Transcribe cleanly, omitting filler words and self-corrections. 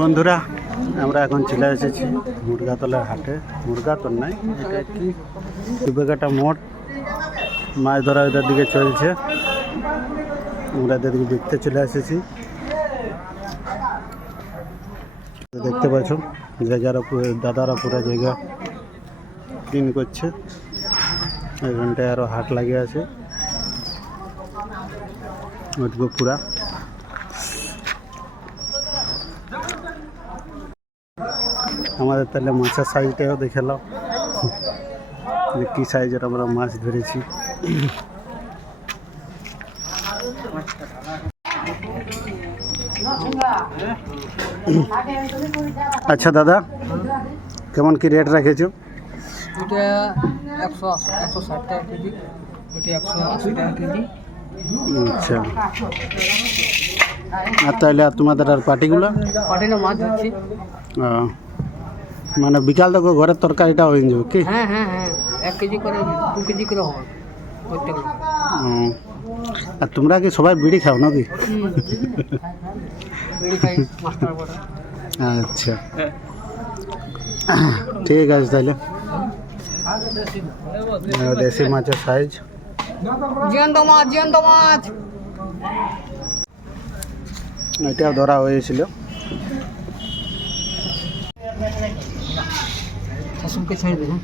বন্ধুরা আমরা এখন চলে এসেছি মুরগাতলার হাটে। মুরগাতল নাই, এটা কি শিবঘাটা মোড়। মাছ ধরা ওদের দিকে চলছে, আমরা এদের দিকে দেখতে চলে এসেছি। দেখতে পাচ্ছ যে যারা দাদারা পুরো জায়গা ক্লিন করছে। এখানটায় আরও হাট লাগিয়ে আছে ওইটুকু পুরা। আমাদের তাহলে মাছের সাইজটাও দেখালাম যে কী সাইজের আমরা মাছ ধরেছি। আচ্ছা দাদা, কেমন কি রেট রেখেছো? এটা 160 টাকা কেজি, এটা 180 টাকা কেজি। আচ্ছা, আর তাহলে আর তোমাদের আর পাটিগুলো মাছ ধরছি। মানে বিকাল থেকে ঘরের তরকারিটা হয়ে যাবে কি? হ্যাঁ হ্যাঁ হ্যাঁ, 1 কেজি করে 2 কেজি করে হবে প্রত্যেক। আর তোমরা কি সবাই বিড়ি খাও নাকি? বিড়ি খাই মাস্টার বড়। আচ্ছা ঠিক আছে, তাহলে দেশি মাছের সাইজ জ্যান্ত মাছ এটাও ধরা হয়েছিল। শাসনকে ছেড়ে দেখুন।